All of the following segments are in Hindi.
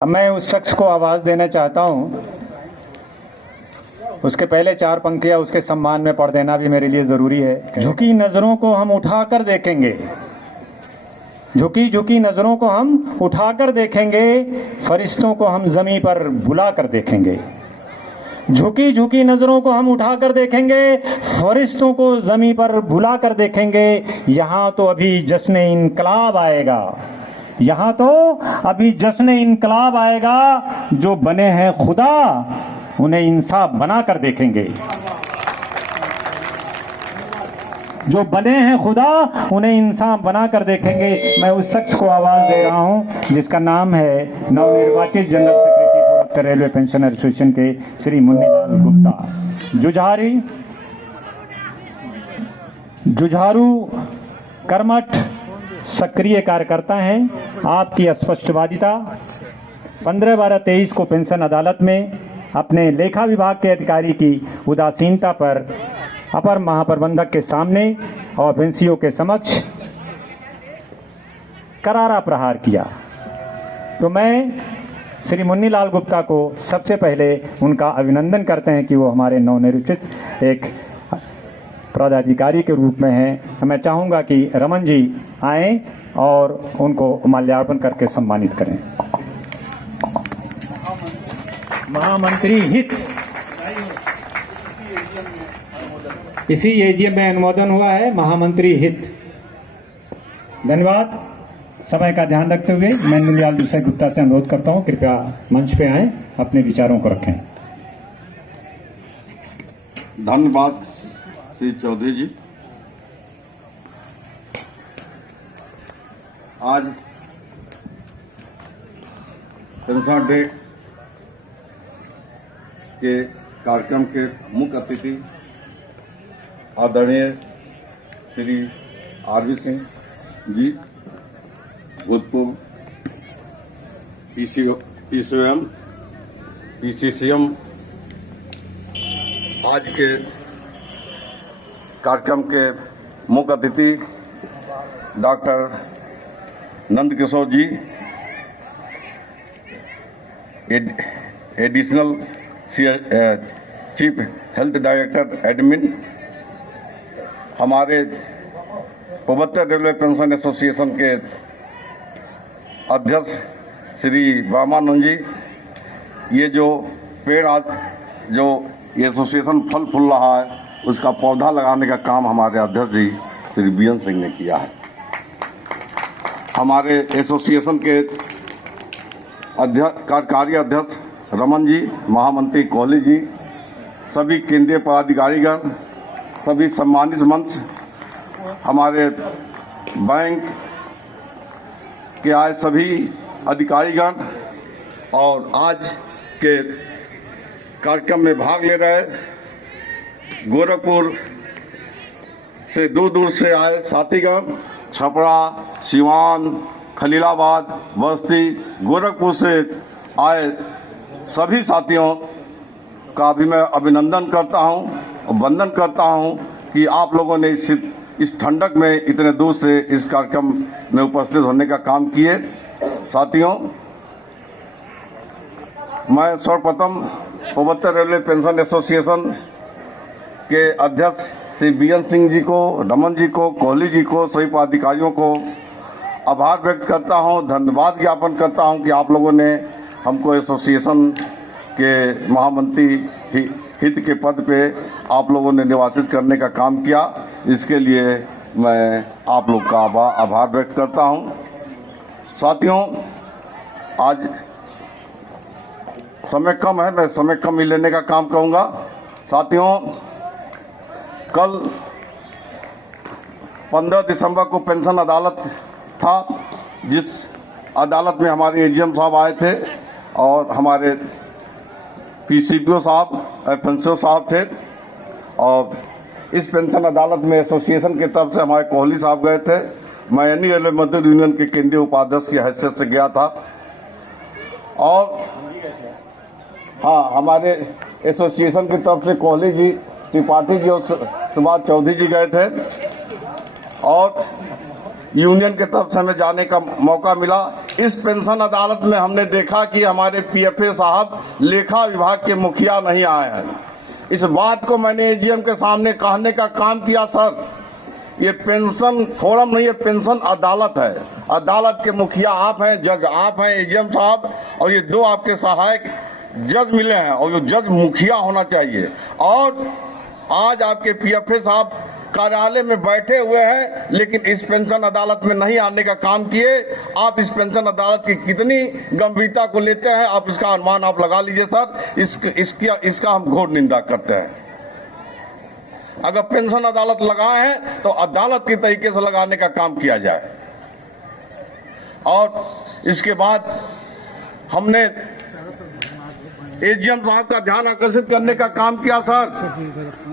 अब मैं उस शख्स को आवाज देना चाहता हूं, उसके पहले चार पंक्तियां उसके सम्मान में पढ़ देना भी मेरे लिए जरूरी है। झुकी नजरों को हम उठाकर देखेंगे, झुकी झुकी नजरों को हम उठाकर देखेंगे, फरिश्तों को हम जमीन पर बुलाकर देखेंगे। झुकी झुकी नजरों को हम उठाकर देखेंगे, फरिश्तों को जमीन पर बुलाकर देखेंगे। यहां तो अभी जश्न इनकलाब आएगा, यहां तो अभी जश्न इनकलाब आएगा। जो बने हैं खुदा उन्हें इंसाफ बनाकर देखेंगे, जो बने हैं खुदा उन्हें इंसाफ बनाकर देखेंगे। मैं उस शख्स को आवाज दे रहा हूं जिसका नाम है नवनिर्वाचित general secretary railway pensioner association के श्री मुन्नीलाल गुप्ता। जुझारू, कर्मठ, सक्रिय कार्यकर्ता हैं। आपकी अस्पष्टवादिता 15/12/23 को पेंशन अदालत में अपने लेखा विभाग के अधिकारी की उदासीनता पर अपर महाप्रबंधक के सामने और पेंशियों के समक्ष करारा प्रहार किया। तो मैं श्री मुन्नीलाल गुप्ता को सबसे पहले उनका अभिनंदन करते हैं कि वो हमारे नवनिर्वाचित एक पदाधिकारी के रूप में हैं। मैं चाहूंगा कि रमन जी आए और उनको माल्यार्पण करके सम्मानित करें। महामंत्री हित इसी एजीएम में अनुमोदन हुआ है। महामंत्री हित, धन्यवाद। समय का ध्यान रखते हुए मैं मुन्नीलाल गुप्ता से अनुरोध करता हूं, कृपया मंच पे आए, अपने विचारों को रखें। धन्यवाद श्री चौधरी जी। आज पेंशन डे के कार्यक्रम के मुख्य अतिथि आदरणीय श्री आरवी सिंह जी, भूतपूर्व पीसीसीएम, आज के कार्यक्रम के मुख्य अतिथि doctor Nandkishore ji, additional chief health director admin, हमारे पूर्वोत्तर रेलवे पेंशन एसोसिएशन के अध्यक्ष श्री रामानंद जी, ये जो पेड़ आज जो ये एसोसिएशन फल फूल रहा है उसका पौधा लगाने का काम हमारे अध्यक्ष जी श्री बीएन सिंह ने किया है। हमारे एसोसिएशन के कार्यकारी अध्यक्ष रमन जी, महामंत्री कोहली जी, सभी केंद्रीय पदाधिकारीगण, सभी सम्मानित मंच, हमारे बैंक के आए सभी अधिकारीगण और आज के कार्यक्रम में भाग ले रहे गोरखपुर से दूर दूर से आए साथीगण, छपरा, सिवान, खलीलाबाद, बस्ती, गोरखपुर से आए सभी साथियों का भी मैं अभिनंदन करता हूं और वंदन करता हूं कि आप लोगों ने इस ठंडक में इतने दूर से इस कार्यक्रम में उपस्थित होने का काम किए। साथियों, मैं सर्वप्रथम पूर्वोत्तर रेलवे पेंशन एसोसिएशन के अध्यक्ष श्री बीएन सिंह जी को, रमन जी को, कोहली जी को, सभी पदाधिकारियों को आभार व्यक्त करता हूं, धन्यवाद ज्ञापन करता हूं कि आप लोगों ने हमको एसोसिएशन के महामंत्री हित के पद पे आप लोगों ने निर्वाचित करने का काम किया। इसके लिए मैं आप लोग का आभार व्यक्त करता हूं। साथियों, आज समय कम है, मैं समय कम ही लेने का काम करूंगा। साथियों, कल 15 दिसंबर को पेंशन अदालत था, जिस अदालत में हमारे एजीएम साहब आए थे और हमारे पीसीपीओ साहब, पेंशनर साहब थे। और इस पेंशन अदालत में एसोसिएशन की तरफ से हमारे कोहली साहब गए थे। मैं एनी रेलवे मजदूर यूनियन के केंद्रीय उपाध्यक्ष की हैसियत से गया था। और हाँ, हमारे एसोसिएशन की तरफ से कोहली जी, त्रिपाठी जी और सुभाष चौधरी जी गए थे। और यूनियन की तरफ से हमें जाने का मौका मिला इस पेंशन अदालत में हमने देखा कि हमारे पीएफए साहब लेखा विभाग के मुखिया नहीं आए हैं। इस बात को मैंने एजीएम के सामने कहने का काम किया। सर, ये पेंशन फोरम नहीं है, पेंशन अदालत है। अदालत के मुखिया आप हैं, जज आप हैं, एजीएम साहब, और ये दो आपके सहायक जज मिले हैं, और ये जज मुखिया होना चाहिए। और आज आपके पीएफए साहब कार्यालय में बैठे हुए हैं, लेकिन इस पेंशन अदालत में नहीं आने का काम किए। आप इस पेंशन अदालत की कितनी गंभीरता को लेते हैं, आप इसका अनुमान आप लगा लीजिए सर। इसका हम घोर निंदा करते हैं। अगर पेंशन अदालत लगाए हैं तो अदालत के तरीके से लगाने का काम किया जाए। और इसके बाद हमने एजीएम साहब का ध्यान आकर्षित करने का काम किया। सर,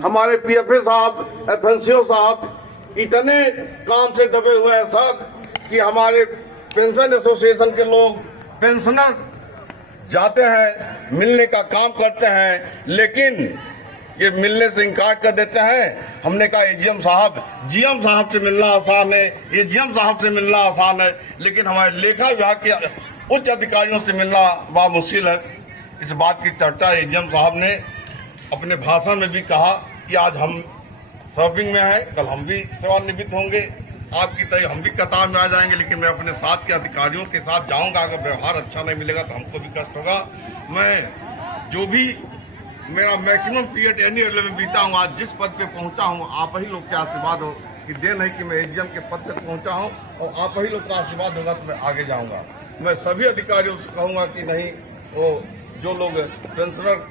हमारे पीएफए साहब, एफएनसीओ साहब इतने काम से दबे हुए हैं सर कि हमारे पेंशन एसोसिएशन के लोग पेंशनर जाते हैं, मिलने का काम करते हैं, लेकिन ये मिलने से इनकार कर देते हैं। हमने कहा एजीएम साहब, जीएम साहब से मिलना आसान है, एजीएम साहब से मिलना आसान है, लेकिन हमारे लेखा विभाग के उच्च अधिकारियों से मिलना बहुत मुश्किल है। इस बात की चर्चा एजीएम साहब ने अपने भाषण में भी कहा कि आज हम सर्विंग में हैं, कल हम भी सेवानिवृत्त होंगे, आपकी तरह हम भी कतार में आ जाएंगे, लेकिन मैं अपने साथ के अधिकारियों के साथ जाऊंगा। अगर व्यवहार अच्छा नहीं मिलेगा तो हमको भी कष्ट होगा। मैं जो भी मेरा मैक्सिमम पीरियड एनी लेवल में बीता हूँ, आज जिस पद पे पहुंचा हूँ, आप ही लोग के आशीर्वाद हो कि देन है कि मैं एजीएम के पद तक पहुंचा हूँ, और आप ही लोग का आशीर्वाद होगा तो मैं आगे जाऊंगा। मैं सभी अधिकारियों से कहूंगा कि नहीं, वो जो लोग पेंशनर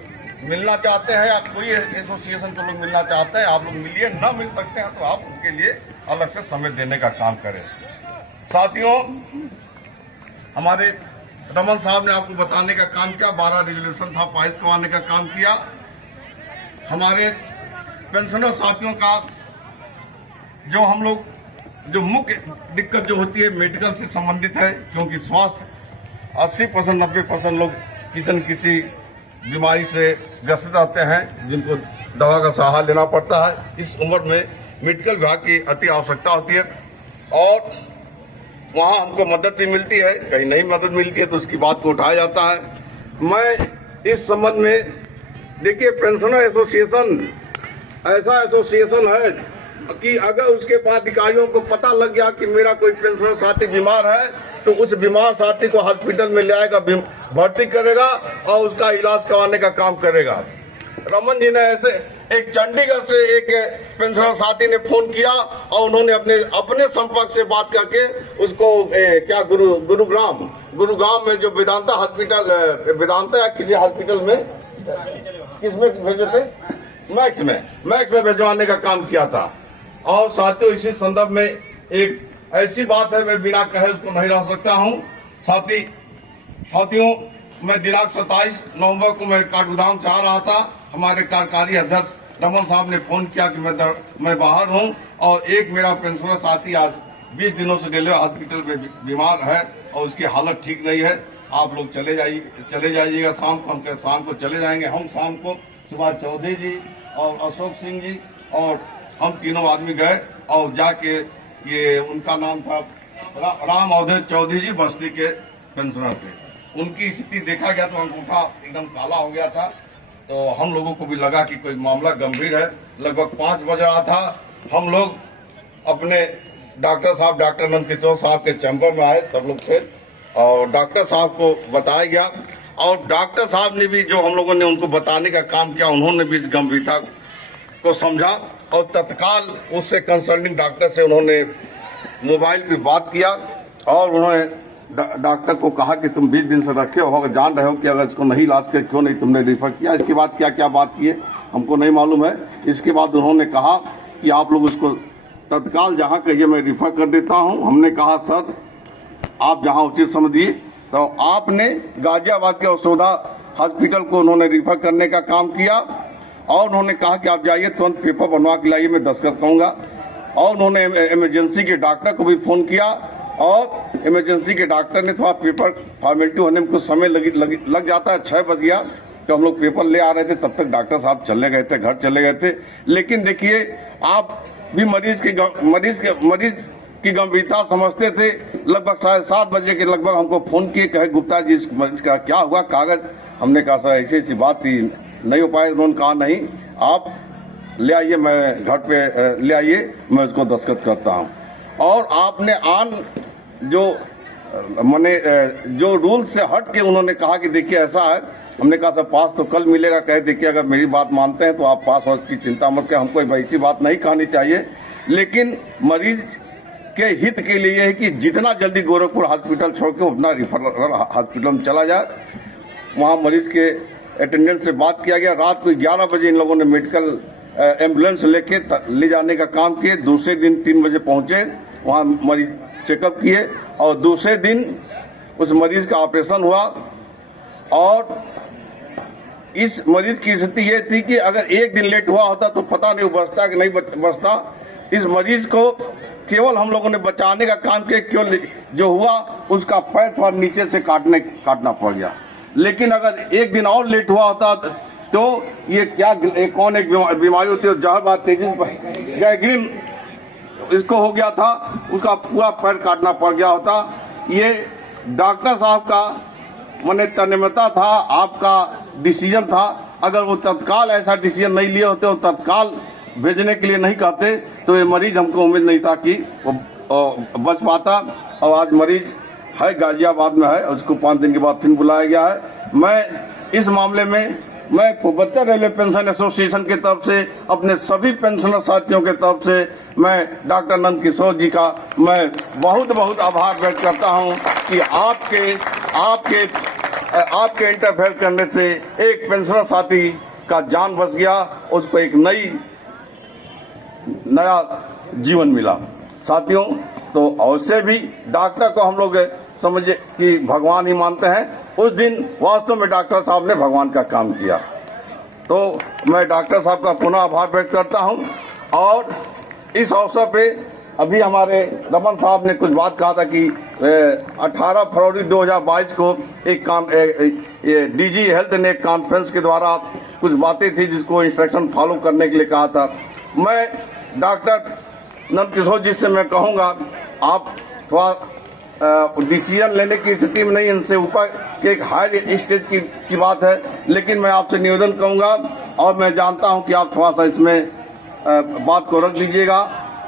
मिलना चाहते हैं या कोई एसोसिएशन के लोग मिलना चाहते हैं, आप लोग मिलिए। न मिल सकते हैं तो आप उनके लिए अलग से समय देने का काम करें। साथियों, हमारे रमन साहब ने आपको बताने का काम किया, 12 रिजोल्यूशन था, पारित करवाने का काम किया। हमारे पेंशनर साथियों का जो हम लोग जो मुख्य दिक्कत जो होती है मेडिकल से संबंधित है, क्योंकि स्वास्थ्य 80% 90% लोग किसी न किसी बीमारी से ग्रसित रहते हैं, जिनको दवा का सहारा लेना पड़ता है। इस उम्र में मेडिकल विभाग की अति आवश्यकता होती है, और वहाँ हमको मदद भी मिलती है, कहीं नहीं मदद मिलती है तो उसकी बात को उठाया जाता है। मैं इस संबंध में, देखिए, पेंशनर एसोसिएशन ऐसा एसोसिएशन है कि अगर उसके पदाधिकारियों को पता लग गया कि मेरा कोई पेंशनर साथी बीमार है, तो उस बीमार साथी को हॉस्पिटल में ले आएगा, भर्ती करेगा और उसका इलाज करवाने का काम करेगा। रमन जी ने ऐसे एक चंडीगढ़ से एक पेंशनर साथी ने फोन किया, और उन्होंने अपने संपर्क से बात करके उसको गुरुग्राम में जो वेदांता हॉस्पिटल, वेदांता या किसी हॉस्पिटल में, किसमें भेजे थे, मैक्स में भिजवाने का काम किया था। और साथियों, इसी संदर्भ में एक ऐसी बात है, मैं बिना कहे उसको नहीं रह सकता हूँ। साथियों, मैं दिनांक 27 नवंबर को मैं काठगोदाम से आ रहा था। हमारे कार्यकारी अध्यक्ष रमन साहब ने फोन किया कि मैं बाहर हूँ, और एक मेरा पेंशनर साथी आज 20 दिनों से रेलवे हॉस्पिटल में बीमार है और उसकी हालत ठीक नहीं है। आप लोग चले जाइएगा शाम को। हम शाम को चले जाएंगे। हम शाम को सुभाष चौधरी जी और अशोक सिंह जी और हम तीनों आदमी गए, और जाके ये उनका नाम था राम अवधेश चौधरी जी, बस्ती के पेंशनर थे। उनकी स्थिति देखा गया तो अंगूठा एकदम काला हो गया था, तो हम लोगों को भी लगा कि कोई मामला गंभीर है। लगभग 5 बज रहा था। हम लोग अपने डॉक्टर नंदकिशोर साहब के चैम्बर में आए, सब लोग थे, और डॉक्टर साहब को बताया गया, और डॉक्टर साहब ने भी जो हम लोगों ने उनको बताने का काम किया, उन्होंने भी इस गंभीरता को समझा, और तत्काल उससे कंसल्टिंग डॉक्टर से उन्होंने मोबाइल पे बात किया, और उन्होंने डॉक्टर को कहा कि तुम 20 दिन से रखे हो, जान रहे हो कि अगर इसको नहीं इलाज किया क्यों नहीं तुमने रिफर किया। इसके बाद क्या क्या बात की है हमको नहीं मालूम है। इसके बाद उन्होंने कहा कि आप लोग उसको तत्काल जहाँ कहिए मैं रिफर कर देता हूँ। हमने कहा सर आप जहाँ उचित समझिए। तो आपने गाजियाबाद के यशोदा हॉस्पिटल को उन्होंने रिफर करने का काम किया, और उन्होंने कहा कि आप जाइए तुरंत पेपर बनवा के लाइए, मैं दस्तखत करूंगा। और उन्होंने इमरजेंसी के डॉक्टर को भी फोन किया, और इमरजेंसी के डॉक्टर ने थोड़ा पेपर फॉर्मेलिटी होने में कुछ समय लग जाता है। 6 बज गया तो हम लोग पेपर ले आ रहे थे, तब तक डॉक्टर साहब चले गए थे, घर चले गए थे। लेकिन देखिए, आप भी मरीज की गंभीरता समझते थे। लगभग 7:30 बजे के लगभग हमको फोन किए, कहे गुप्ता जी इस मरीज का क्या हुआ, कागज। हमने कहा सर ऐसी ऐसी बात थी, नहीं हो पाए। उन्होंने कहा नहीं, आप ले आइए, मैं घर पे ले आइए, मैं उसको दस्तखत करता हूँ। और आपने जो मैंने जो रूल से हट के उन्होंने कहा कि देखिए ऐसा है। हमने कहा सर पास तो कल मिलेगा। कहे देखिए अगर मेरी बात मानते हैं तो आप पास होने की चिंता मत करें, हमको ऐसी बात नहीं कहनी चाहिए, लेकिन मरीज के हित के लिए है कि जितना जल्दी गोरखपुर हॉस्पिटल छोड़ के अपना रिफरल हॉस्पिटल में चला जाए। वहां मरीज के अटेंडेंट से बात किया गया। रात को 11 बजे इन लोगों ने मेडिकल एम्बुलेंस लेके ले जाने का काम किए। दूसरे दिन 3 बजे पहुंचे, वहां मरीज चेकअप किए और दूसरे दिन उस मरीज का ऑपरेशन हुआ। और इस मरीज की स्थिति ये थी कि अगर एक दिन लेट हुआ होता तो पता नहीं बचता कि नहीं बचता। इस मरीज को केवल हम लोगों ने बचाने का काम किया। केवल जो हुआ उसका पैर थोड़ा नीचे से काटना पड़ गया। लेकिन अगर एक दिन और लेट हुआ होता तो ये कौन एक बीमारी होती है, जहर बात तेजी से गैंग्रीन इसको हो गया था, उसका पूरा पैर काटना पड़ गया होता। ये डॉक्टर साहब का माने तन्मयता था, आपका डिसीजन था। अगर वो तत्काल ऐसा डिसीजन नहीं लिए होते और तत्काल भेजने के लिए नहीं कहते तो ये मरीज हमको उम्मीद नहीं था कि वो बच पाता। और आज मरीज है गाजियाबाद में है, उसको 5 दिन के बाद फिर बुलाया गया है। मैं इस मामले में मैं पूर्वोत्तर रेलवे पेंशन एसोसिएशन की तरफ से अपने सभी पेंशनर साथियों के तरफ से मैं डॉक्टर नंद किशोर जी का मैं बहुत बहुत आभार व्यक्त करता हूं कि आपके इंटरफेयर करने से एक पेंशनर साथी का जान बच गया, उसको एक नया जीवन मिला। साथियों, तो अवश्य भी डॉक्टर को हम लोग समझे कि भगवान ही मानते हैं। उस दिन वास्तव में डॉक्टर साहब ने भगवान का काम किया। तो मैं डॉक्टर साहब का पुनः आभार व्यक्त करता हूं। और इस अवसर पे अभी हमारे रमन साहब ने कुछ बात कहा था कि 18 फरवरी 2022 को डीजी हेल्थ ने एक कॉन्फ्रेंस के द्वारा कुछ बातें थी जिसको इंस्ट्रक्शन फॉलो करने के लिए कहा था। मैं डॉक्टर नंद किशोर जी से मैं कहूंगा, आप थोड़ा डिसीजन लेने की स्थिति में नहीं, इनसे ऊपर के एक हाई स्टेज की बात है, लेकिन मैं आपसे निवेदन करूंगा और मैं जानता हूं कि आप थोड़ा सा इसमें बात को रख दीजिएगा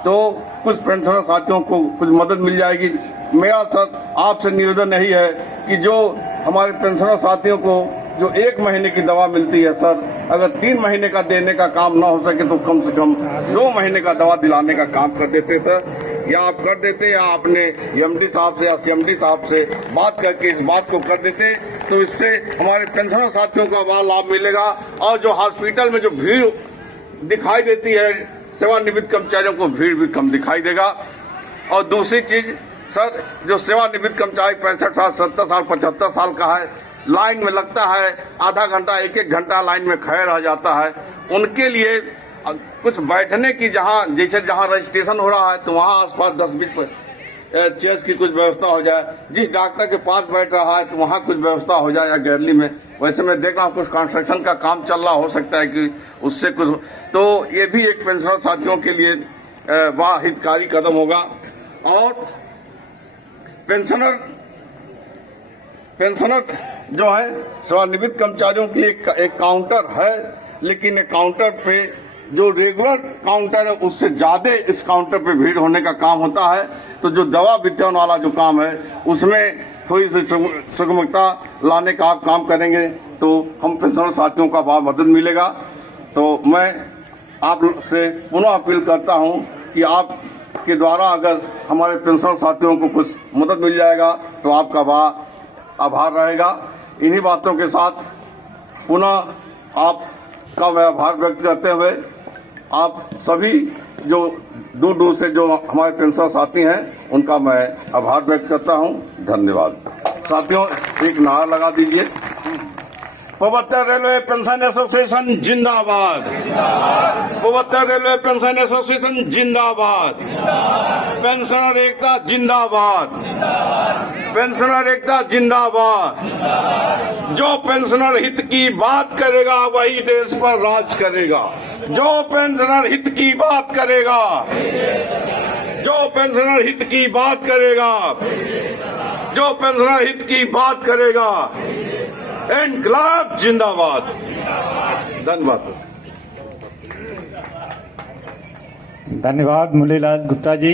तो कुछ पेंशनर साथियों को कुछ मदद मिल जाएगी। मेरा सर आपसे निवेदन यही है कि जो हमारे पेंशनर साथियों को जो 1 महीने की दवा मिलती है सर, अगर 3 महीने का देने का काम ना हो सके तो कम से कम 2 महीने का दवा दिलाने का काम कर देते सर, या आप कर देते या आपने एमडी साहब से या सीएमडी साहब से बात करके इस बात को कर देते तो इससे हमारे पेंशनर साथियों को बड़ा लाभ मिलेगा। और जो हॉस्पिटल में जो भीड़ दिखाई देती है सेवानिवृत्त कर्मचारियों को भीड़ भी कम दिखाई देगा। और दूसरी चीज सर, जो सेवानिवृत्त कर्मचारी 65 साल 70 साल 75 साल का है, लाइन में लगता है आधा घंटा 1-1 घंटा लाइन में खड़े रह जाता है, उनके लिए कुछ बैठने की जहाँ रजिस्ट्रेशन हो रहा है तो वहाँ आसपास 10-20 चेयर्स की कुछ व्यवस्था हो जाए। जिस डॉक्टर के पास बैठ रहा है तो वहाँ कुछ व्यवस्था हो जाए या गैलरी में। वैसे मैं देख रहा हूँ कुछ कंस्ट्रक्शन का काम चल रहा, हो सकता है कि उससे कुछ, तो ये भी एक पेंशनर साथियों के लिए बड़ा हितकारी कदम होगा। और पेंशनर जो है सेवानिवृत्त कर्मचारियों के लिए एक काउंटर है, लेकिन एक काउंटर पे जो रेगुलर काउंटर है उससे ज्यादा इस काउंटर पे भीड़ होने का काम होता है। तो जो दवा वितरण वाला जो काम है उसमें थोड़ी सी सुगमता लाने का आप काम करेंगे तो हम पेंशनर साथियों का बहुत मदद मिलेगा। तो मैं आप से पुनः अपील करता हूं कि आप के द्वारा अगर हमारे पेंशनर साथियों को कुछ मदद मिल जाएगा तो आपका बहुत आभार रहेगा। इन्हीं बातों के साथ पुनः आपका मैं आभार व्यक्त करते हुए आप सभी जो दूर दूर से जो हमारे पेंशनर साथी हैं उनका मैं आभार व्यक्त करता हूं। धन्यवाद। साथियों, एक नारा लगा दीजिए। पूर्वोत्तर रेलवे पेंशन एसोसिएशन जिंदाबाद, पूर्वोत्तर रेलवे पेंशन एसोसिएशन जिंदाबाद, पेंशनर एकता जिंदाबाद, पेंशनर एकता जिंदाबाद। जो पेंशनर हित की बात करेगा वही देश पर राज करेगा। जो पेंशनर हित की बात करेगा, जो पेंशनर हित की बात करेगा, जो पेंशनर हित की बात करेगा, इनकलाब जिंदाबाद। धन्यवाद। धन्यवाद मुरलीलाल गुप्ता जी।